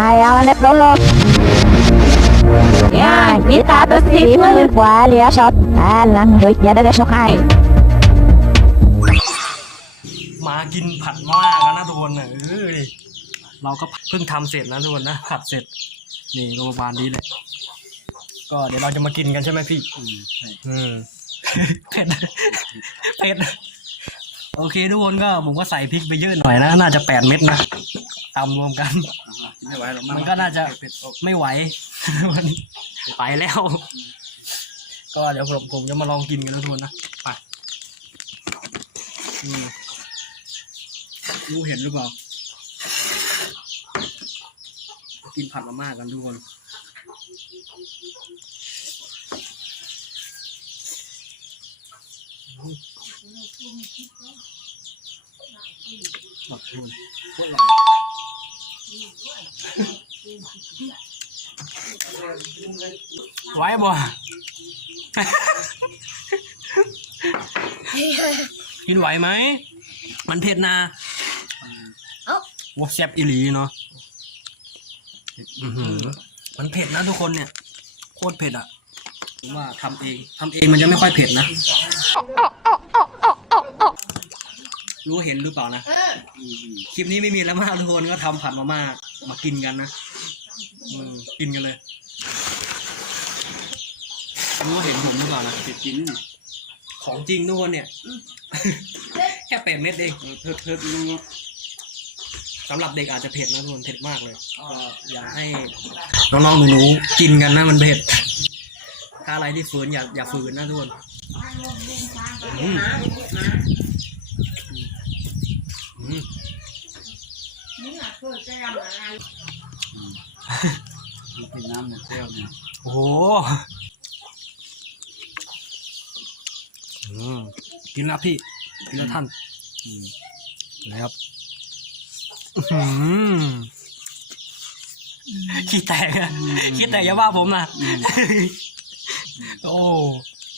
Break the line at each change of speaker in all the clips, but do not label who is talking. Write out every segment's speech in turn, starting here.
Aia le prolo. Ja, kita bersih kuali ya shot. Alang duit ya dari shokai.
มากินผัดมาม่ากันนะทุกคนนะเออดิเราก็เพิ่งทำเสร็จนะทุกคนนะผัดเสร็จ นี่ก็ประมาณนี้แหละ ก็เดี๋ยวเราจะมากินกันใช่ไหมพี่อืมเผ็ดเผ็ดโอเคทุกคนก็ผมก็ใส่พริกไปเยอะหน่อยนะ น่าจะแปดเม็ดนะตำรวมกัน
ไม่ไหวหรอก
มันก็น่าจะไม่ไหว วันนี้ไปแล้ว ก็เดี๋ยวผมผมจะมาลองกินกันนะทุกคนนะไปอืมรู้เห็นหรือเปล่า กินผัดมาม่ากันทุกคนหมักทุนโคตรอร่อ ยไหว้บ่ กินไหวไหม มันเผ็ดนะว่าแซ่บอีหลีเนาะอื้อหือมันเผ็ดนะทุกคนเนี่ย โคตรเผ็ดอะผมว่าทำเองทำเองมันจะไม่ค่อยเผ็ดนะ รู้เห็นหรือเปล่านะ คลิปนี้ไม่มีแล้วมากทุกคนก็ทำผัดมาม่า มากินกันนะอืมกินกันเลยรู้เห็นผมหรือเปล่านะ
เผ็ดจริง
ของจริงทุกคนเนี่ย แค่แปดเม็ดเอง
เพิ่มเพิ่มนึง
สำหรับเด็กอาจจะเผ็ดนะทุกคนเผ็ดมากเลยก็อยากให้น้องๆหนูๆกินกันนะมันเผ็ด ถ้าอะไรที่ฝืนอย่าอย่าฝืนนะทุกคน อืมอืม
เป็นน้ำหมดแก้วเนี่ย
โอ้โหอืมกินแล้วพี่ กินแล้วท่าน
อืม
นะครับอื้อหือขี้แตกอะขี้แตกอย่าว่าผมนะ โอ้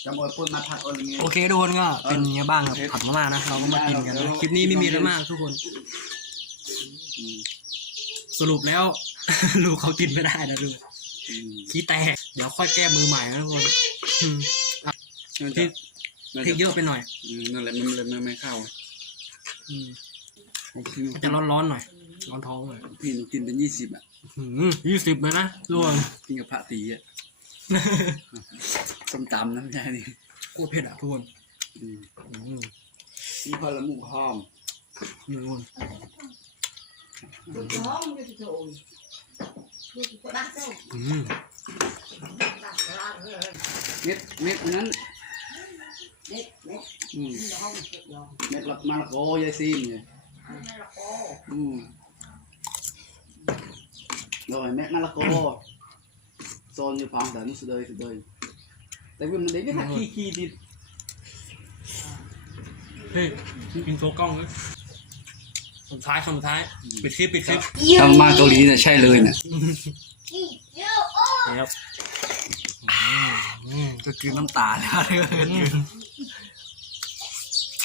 จะบอกพูดมาผัดอะไรเงี้ย
โอเคทุกคนก็เป็นยังไงบ้างครับผัดมาม่านะเราก็มากินกันนะคลิปนี้ไม่มีอะไรมากทุกคนส รุปแล้ว ลูกเขากินไม่ได้นะทุกคนขี้แตกเดี๋ยวค่อยแก้มือใหม่นะทุกคนอืม
นั่น
พริก
นั่น
พริกเยอะไปหน่อย
นั่นแหละมันเลยไม่เข้า
อืม
พี่
มันจะร้อนๆหน่อยร้อนท้องหน่อย
พี่กินเป็นยี่สิบอะ
ยี่สิบเลยนะทุกคน
กินกับพระตีอะส้มตำนะไม่ใช่นี่
โคตรเผ็ดอะทุกคน
อืม
อืม
นี่พอละมุกหอม
นี่ทุกคนอืม
เม็ดเม็ดนั้นเม็ดเม็ดม็ละมละกอยายซีนเนี่ยอืมโดยเม็ดมะละกอโซนอยู่ฟางแต่นุส
เด
ยสุดเลยแต่ว่ามันได้ไม่ทักขี้ขี้ดิ
เฮ้ยกินโซกล้องเลย สุดท้ายคำสุดท้ายปิดคลิปปิดคลิป
ทำมาเกาหลีเนี่ยใช่เลยเนี่ย
นี่ครับอืม
ก็คือน้ำตาแล้ว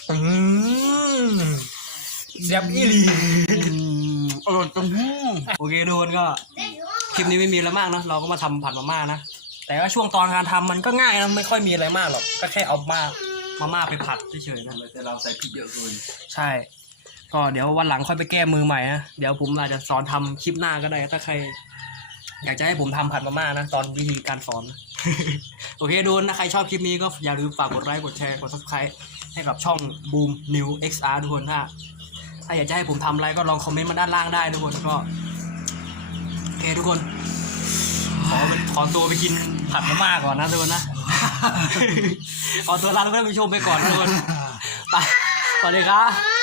อืมแซ่บอีหลีอร่อยจังหูโอเคทุกคนก็คลิปนี้ไม่มีอะไรมากเนอะเราก็มาทำผัดมาม่านะแต่ว่าช่วงตอนการทำมันก็ง่ายนะไม่ค่อยมีอะไรมากหรอกก็แค่เอามามาม่าไปผัดเฉยๆนะ
แต่เราใส่พริกเยอะเกิน
ใช่ ก็เดี๋ยววันหลังค่อยไปแก้มือใหม่นะเดี๋ยวผมอาจจะสอนทำคลิปหน้าก็ได้ ถ้าใคร อยากจะให้ผมทำผัดมาม่านะ ตอนวิธีการสอน โอเคดูนะ ใครชอบคลิปนี้ก็อย่าลืมฝากกดไลค์กดแชร์กด subscribe ให้กับช่อง Boom New XR ทุกคนถ้าถ้าอยากจะให้ผมทำอะไรก็ลองคอมเมนต์มาด้านล่างได้ทุกคนก็โอเคทุกคน ขอขอตัวไปกินผัดมาม่าก่อนนะทุกคนนะ ขอตัวลาทุกท่านผู้ชมไปก่อนทุกคนไปสวัสดีครับ